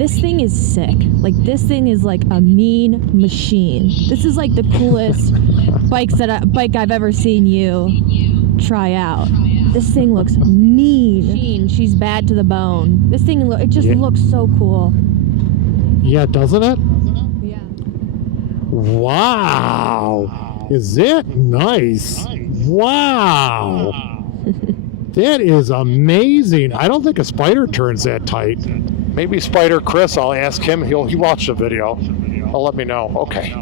this thing is sick. Like, this thing is like a mean machine. This is like the coolest bike I've ever seen you try out. This thing looks mean. She's bad to the bone. This thing, it just looks so cool. Yeah, doesn't it? Yeah. Wow. Is it nice? Wow. That is amazing. I don't think a Spyder turns that tight. Maybe Spyder Chris, I'll ask him. He watched the video. He'll let me know. Okay.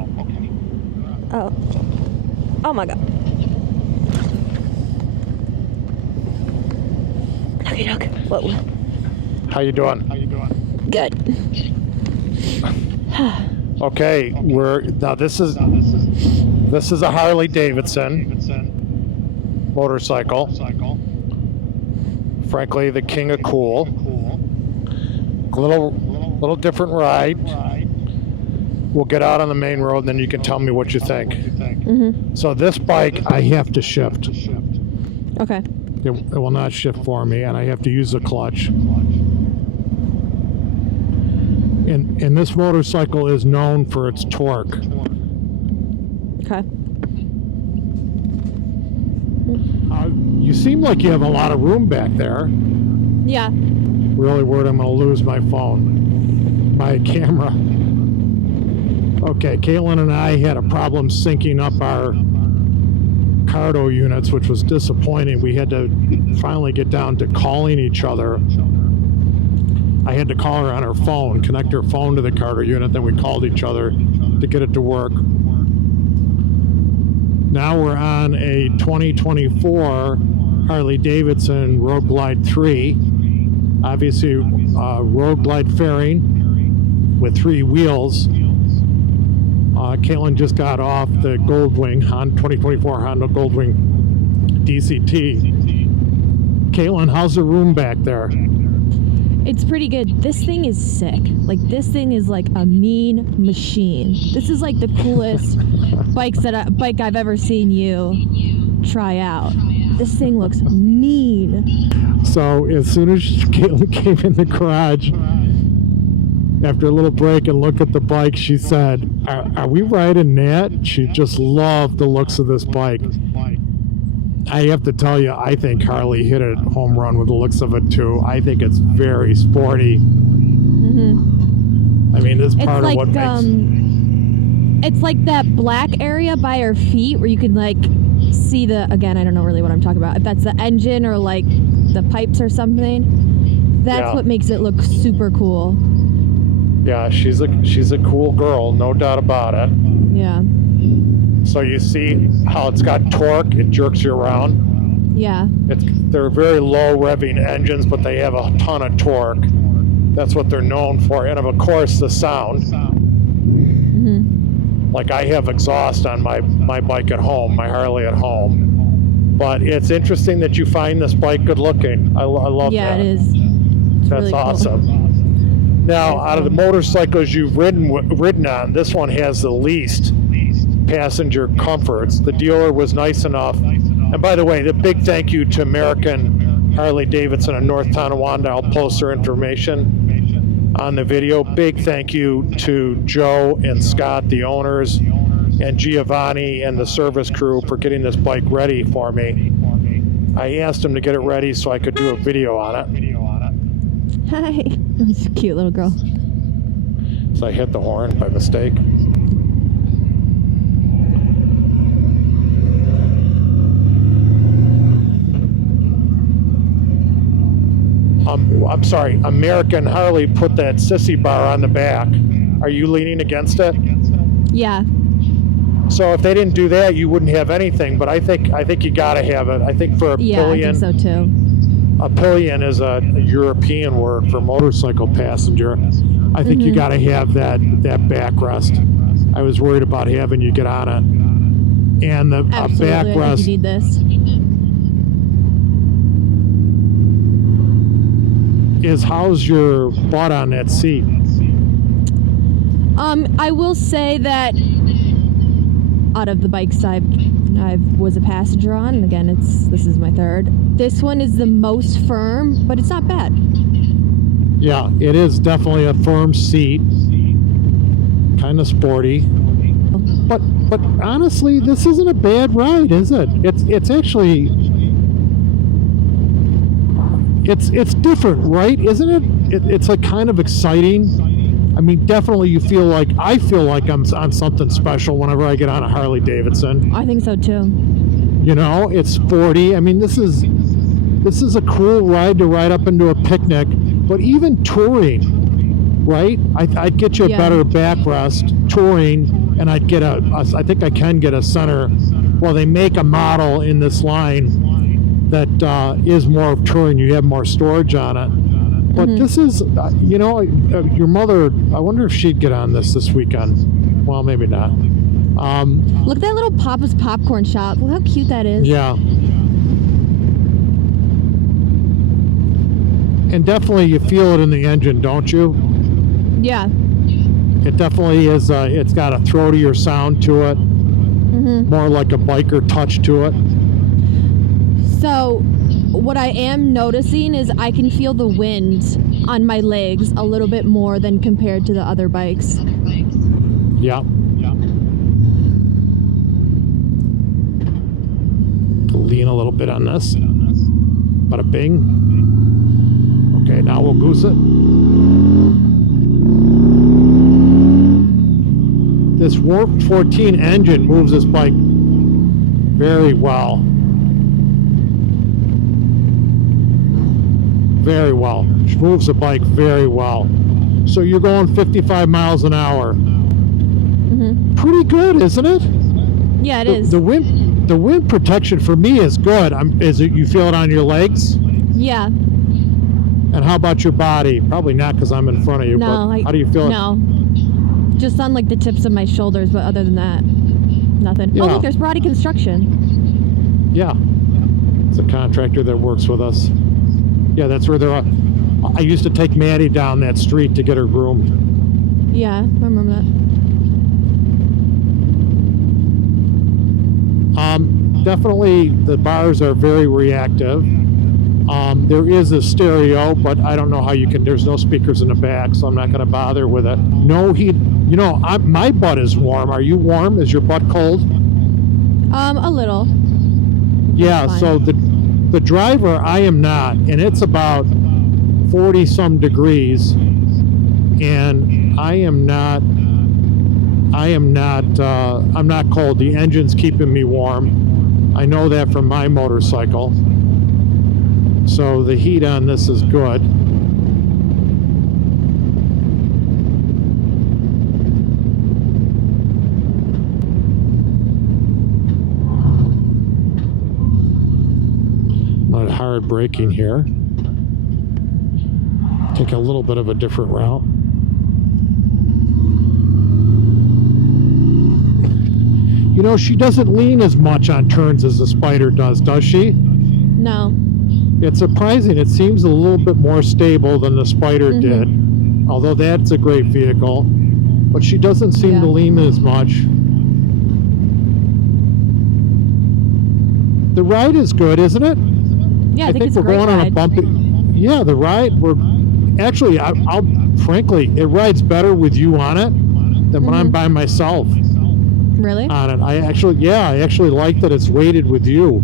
Oh my God. Okay. What? How you doing? Good. Okay, this is a Harley Davidson motorcycle. Frankly, the king of cool. A little different ride. We'll get out on the main road, and then you can tell me what you think. Mm-hmm. So this bike, I have to shift. Okay. It will not shift for me, and I have to use the clutch. And this motorcycle is known for its torque. Okay. You seem like you have a lot of room back there. Yeah. Really worried I'm going to lose my phone, my camera. Okay, Caitlin and I had a problem syncing up our cardo units, which was disappointing. We had to finally get down to calling each other. I had to call her on her phone, connect her phone to the cardo unit, then we called each other to get it to work. Now we're on a 2024 Harley Davidson Road Glide 3. Obviously, Road Glide fairing with 3 wheels. Caitlin just got off the Goldwing, 2024 Honda Goldwing DCT. Caitlin, how's the room back there? It's pretty good. This thing is sick. Like, this thing is like a mean machine. This is like the coolest bike I've ever seen you try out. This thing looks mean. So as soon as Caitlin came in the garage, after a little break and look at the bike, she said, are we riding that? She just loved the looks of this bike. I have to tell you, I think Harley hit a home run with the looks of it too. I think it's very sporty. Mm-hmm. I mean, this part of what makes... It's like that black area by her feet where you can like see again, I don't know really what I'm talking about. If that's the engine or like the pipes or something, that's what makes it look super cool. Yeah, she's a cool girl, no doubt about it. Yeah. So you see how it's got torque, it jerks you around. Yeah. They're very low revving engines, but they have a ton of torque. That's what they're known for. And of course, the sound. Mm-hmm. Like I have exhaust on my bike at home, my Harley at home. But it's interesting that you find this bike good looking. I love that. Yeah, it is. That's really awesome. Cool. Now, out of the motorcycles you've ridden on, this one has the least passenger comforts. The dealer was nice enough. And by the way, the big thank you to American Harley Davidson in North Tonawanda. I'll post their information on the video. Big thank you to Joe and Scott, the owners, and Giovanni and the service crew for getting this bike ready for me. I asked them to get it ready so I could do a video on it. Hi. That's a cute little girl. So I hit the horn by mistake. I'm sorry, American Harley put that sissy bar on the back. Are you leaning against it? Yeah. So if they didn't do that, you wouldn't have anything, but I think you gotta have it. I think for a Pillion. I think so too. A Pillion is a European word for motorcycle passenger. I think you gotta have that backrest. I was worried about having you get on it. And the Absolutely, backrest. I think you need this. How's your butt on that seat? I will say that out of the bikes I was a passenger on, and again, this is my third. This one is the most firm, but it's not bad. Yeah, it is definitely a firm seat. Kind of sporty. But honestly, this isn't a bad ride, is it? It's actually it's different, right? Isn't it? It's like kind of exciting. I mean, definitely I feel like I'm on something special whenever I get on a Harley Davidson. I think so too. You know, it's sporty. I mean, this is a cool ride to ride up into a picnic, but even touring, right? I'd get you a better backrest touring, and I think I can get a center. Well, they make a model in this line that is more of touring. You have more storage on it. But this is, your mother, I wonder if she'd get on this weekend. Well, maybe not. Look at that little Papa's popcorn shop. Look how cute that is. Yeah. And definitely you feel it in the engine, don't you? Yeah. It definitely is, it's got a throatier sound to it. More like a biker touch to it. So, what I am noticing is I can feel the wind on my legs a little bit more than compared to the other bikes. Yeah. Lean a little bit on this. Bada bing. Okay, now we'll goose it. This Warp 14 engine moves this bike very well. Very well. She moves the bike very well. So you're going 55 miles an hour. Pretty good, isn't it? Yeah, it is. The wind protection for me is good. You feel it on your legs? Yeah. And how about your body? Probably not because I'm in front of you. No, but how do you feel? No. Just on like the tips of my shoulders, but other than that, nothing. Yeah. Oh, look, there's Brody Construction. Yeah. It's a contractor that works with us. Yeah, that's where they're. I used to take Maddie down that street to get her groomed. Yeah, I remember that. Definitely the bars are very reactive. There is a stereo, but I don't know how you can. There's no speakers in the back, so I'm not going to bother with it. No heat. My butt is warm. Are you warm? Is your butt cold? A little. Yeah. So the driver, I am not, and it's about 40 some degrees, and I'm not cold. The engine's keeping me warm. I know that from my motorcycle. So the heat on this is good. Not hard braking here. Take a little bit of a different route. She doesn't lean as much on turns as the Spyder does she? No. It's surprising. It seems a little bit more stable than the Spyder did. Although that's a great vehicle. But she doesn't seem to lean as much. The ride is good, isn't it? Yeah, I think it's we're a great going ride. on a bumpy. Yeah, the ride. Actually, I'll frankly, it rides better with you on it than when I'm by myself. Really? On it. I actually like that it's weighted with you.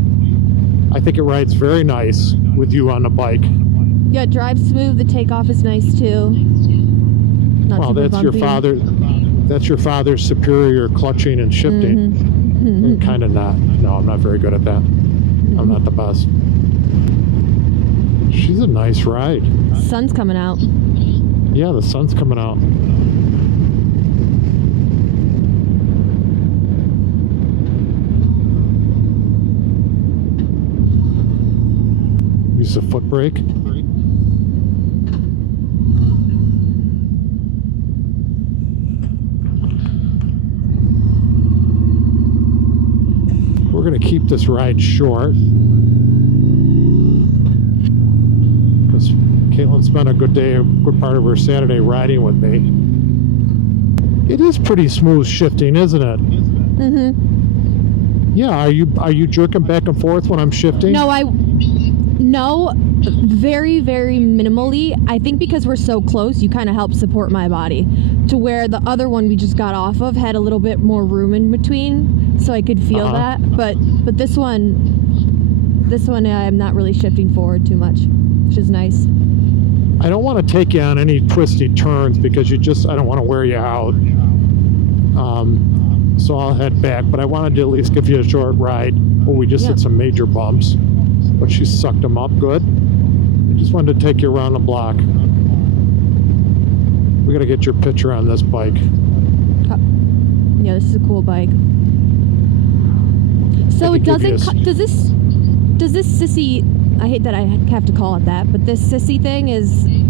I think it rides very nice with you on the bike. Yeah, it drives smooth. The takeoff is nice too. Not super that's your bumpy. That's your father's superior clutching and shifting. Kind of not. No, I'm not very good at that. I'm not the best. She's a nice ride. Sun's coming out. Yeah, the sun's coming out. Use the foot brake. We're going to keep this ride short because Caitlin spent a good part of her Saturday riding with me. It is pretty smooth shifting, isn't it? Yeah. Are you jerking back and forth when I'm shifting? No, No, very, very minimally. I think because we're so close, you kind of help support my body. To where the other one we just got off of had a little bit more room in between, so I could feel that. But this one I'm not really shifting forward too much, which is nice. I don't want to take you on any twisty turns because I don't want to wear you out. So I'll head back, but I wanted to at least give you a short ride. Well, we just hit some major bumps, but she sucked them up good. I just wanted to take you around the block. We got to get your picture on this bike. Yeah, this is a cool bike. So does this sissy, I hate that I have to call it that, but this sissy thing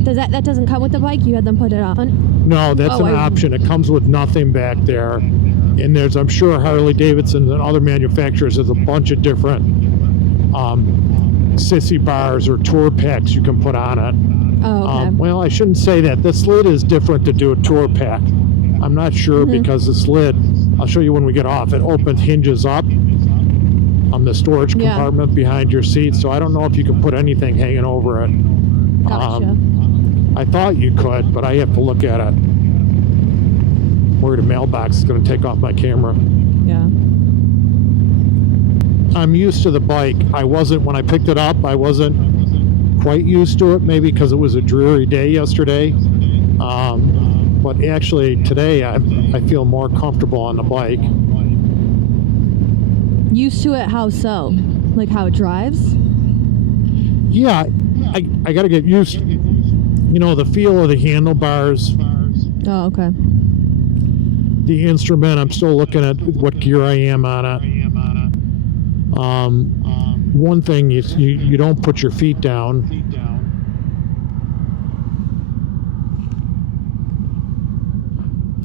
that doesn't come with the bike? You had them put it on? No, that's an option. It comes with nothing back there. And there's, I'm sure, Harley Davidson and other manufacturers has a bunch of different sissy bars or tour packs you can put on it. Oh, okay. Well, I shouldn't say that. This lid is different to do a tour pack. I'm not sure because this lid, I'll show you when we get off, it hinges up on the storage compartment behind your seat. So I don't know if you can put anything hanging over it. Gotcha. I thought you could, but I have to look at it. Worried a mailbox is going to take off my camera. Yeah. I'm used to the bike. When I picked it up, I wasn't quite used to it, maybe because it was a dreary day yesterday. But actually today I feel more comfortable on the bike. Used to it, how so? Like how it drives? Yeah, I got to get used to, the feel of the handlebars. Oh, okay. The instrument, I'm still looking at what gear I am on it. One thing, you don't put your feet down.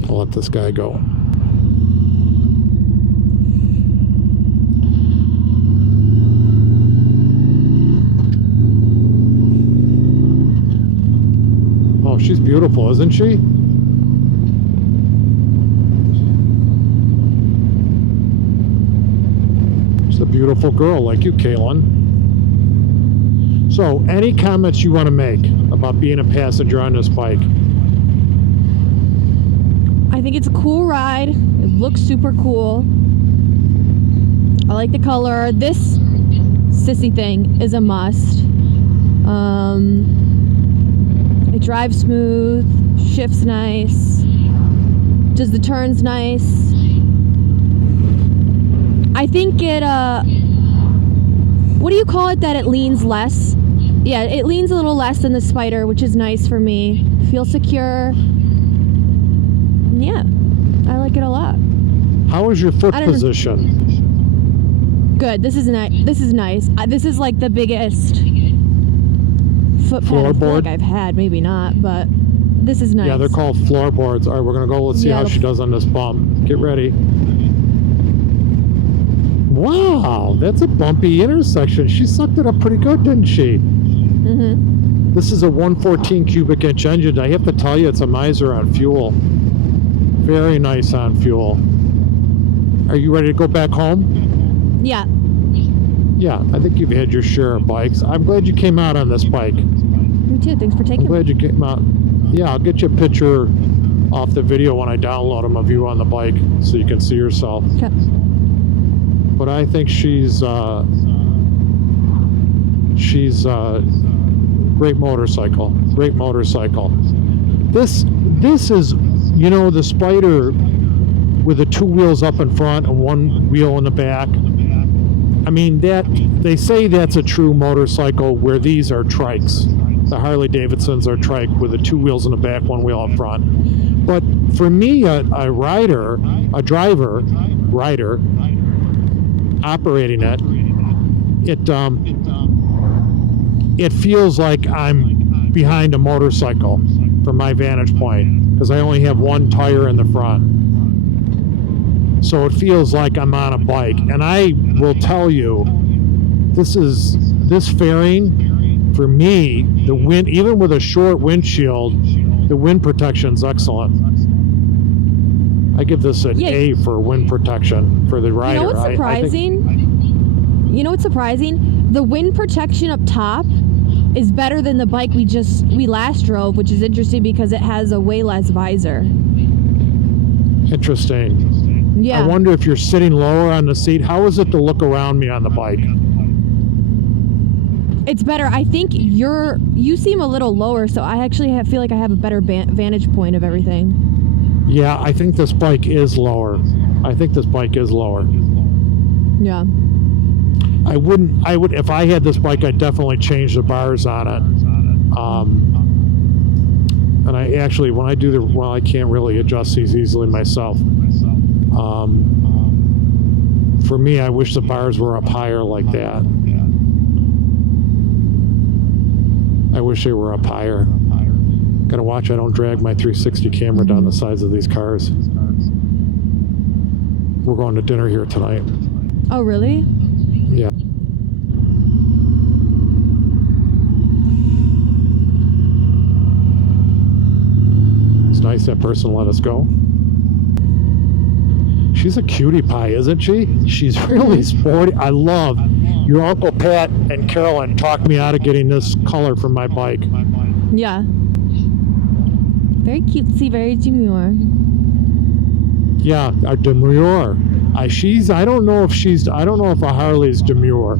I'll let this guy go. Oh, she's beautiful, isn't she? A beautiful girl like you, Kaylin. So, any comments you want to make about being a passenger on this bike? I think it's a cool ride. It looks super cool. I like the color. This sissy thing is a must. It drives smooth, shifts nice, does the turns nice. I think it, what do you call it that it leans less? Yeah, it leans a little less than the Spyder, which is nice for me. Feels secure. Yeah, I like it a lot. How is your foot position? Good. This is nice. This is nice. This is like the biggest foot pad I feel like I've had. Maybe not, but this is nice. Yeah, they're called floorboards. All right, we're gonna go. Let's see how she does on this bump. Get ready. Wow, that's a bumpy intersection. She sucked it up pretty good, didn't she? Mm-hmm. This is a 114 cubic inch engine. I have to tell you, it's a miser on fuel. Very nice on fuel. Are you ready to go back home? Yeah. Yeah, I think you've had your share of bikes. I'm glad you came out on this bike. Me too. Thanks for taking me. I'm glad you came out. Yeah, I'll get you a picture off the video when I download them of you on the bike so you can see yourself. Okay. But I think she's great motorcycle. Great motorcycle. This is, the Spyder with the two wheels up in front and one wheel in the back. I mean, they say that's a true motorcycle, where these are trikes. The Harley Davidsons are trike with the two wheels in the back, one wheel up front. But for me, a driver, operating it feels like I'm behind a motorcycle from my vantage point, because I only have one tire in the front. So it feels like I'm on a bike. And I will tell you, this fairing, for me, the wind, even with a short windshield, the wind protection's excellent. I give this an A for wind protection for the rider. You know what's surprising? You know what's surprising? The wind protection up top is better than the bike we last drove, which is interesting because it has a way less visor. Interesting. Yeah. I wonder if you're sitting lower on the seat. How is it to look around me on the bike? It's better. I think you seem a little lower, so I actually feel like I have a better vantage point of everything. Yeah, I think this bike is lower. Yeah. I would, if I had this bike, I'd definitely change the bars on it. And I actually, when I do I can't really adjust these easily myself. For me, I wish the bars were up higher like that. I wish they were up higher. Gotta watch I don't drag my 360 camera down the sides of these cars. We're going to dinner here tonight. Oh, really? Yeah. It's nice that person let us go. She's a cutie pie, isn't she? She's really sporty. I love your Uncle Pat and Carolyn talked me out of getting this color for my bike. Yeah. Very cutesy, very demure. Yeah, a demure. I don't know if a Harley's demure.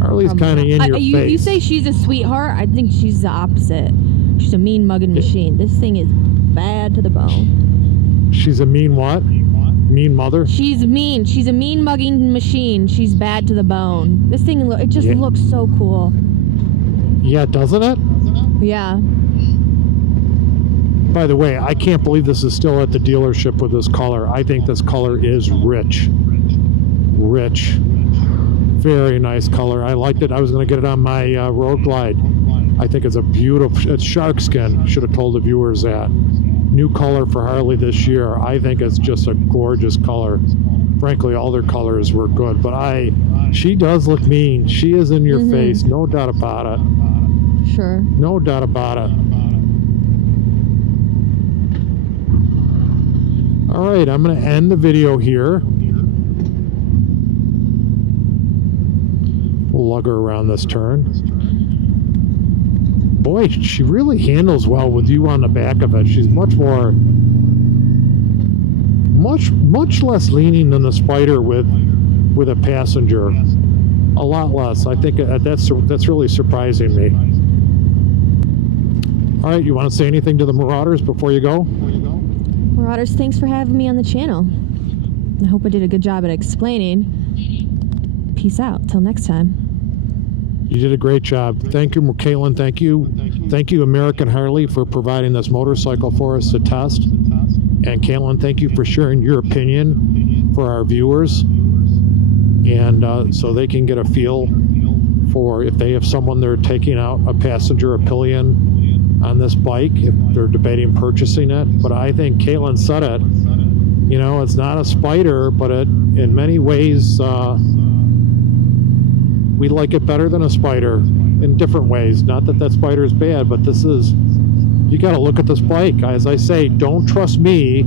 Harley's kind of in your face. You say she's a sweetheart. I think she's the opposite. She's a mean mugging machine. This thing is bad to the bone. She's a mean what? Mean mother? She's mean. She's a mean mugging machine. She's bad to the bone. This thing, it just looks so cool. Yeah, doesn't it? Yeah. By the way, I can't believe this is still at the dealership with this color. I think this color is rich. Rich. Very nice color. I liked it. I was going to get it on my Road Glide. I think it's a beautiful, it's shark skin. Should have told the viewers that. New color for Harley this year. I think it's just a gorgeous color. Frankly, all their colors were good, but she does look mean. She is in your face, no doubt about it. Sure. No doubt about it. All right, I'm going to end the video here. We'll lug her around this turn. Boy, she really handles well with you on the back of it. She's much less leaning than the Spyder with a passenger. A lot less. I think that's really surprising me. All right, you want to say anything to the Marauders before you go? Marauders, thanks for having me on the channel. I hope I did a good job at explaining. Peace out. Till next time. You did a great job. Thank you, Caitlin. Thank you. Thank you, American Harley, for providing this motorcycle for us to test. And Caitlin, thank you for sharing your opinion for our viewers. And so they can get a feel for if they have someone they're taking out, a passenger, a Pillion on this bike, if they're debating purchasing it. But I think Caitlin said it. You know, it's not a Spyder, but in many ways, we like it better than a Spyder in different ways. Not that Spyder is bad, but you got to look at this bike. As I say, don't trust me.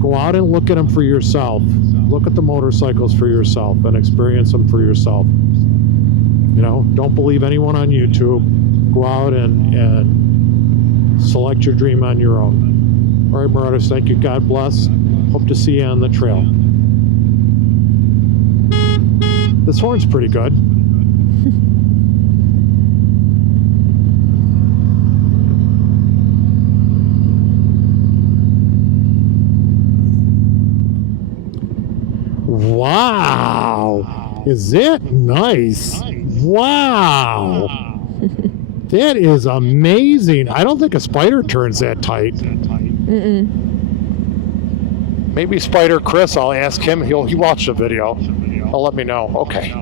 Go out and look at them for yourself. Look at the motorcycles for yourself and experience them for yourself. You know, don't believe anyone on YouTube. Go out and select your dream on your own. All right, Marauders, thank you. God bless. Hope to see you on the trail. This horn's pretty good. Wow! Is it nice? Wow! That is amazing. I don't think a Spyder turns that tight. Maybe Spyder Chris, I'll ask him. He watched the video. He'll let me know. Okay.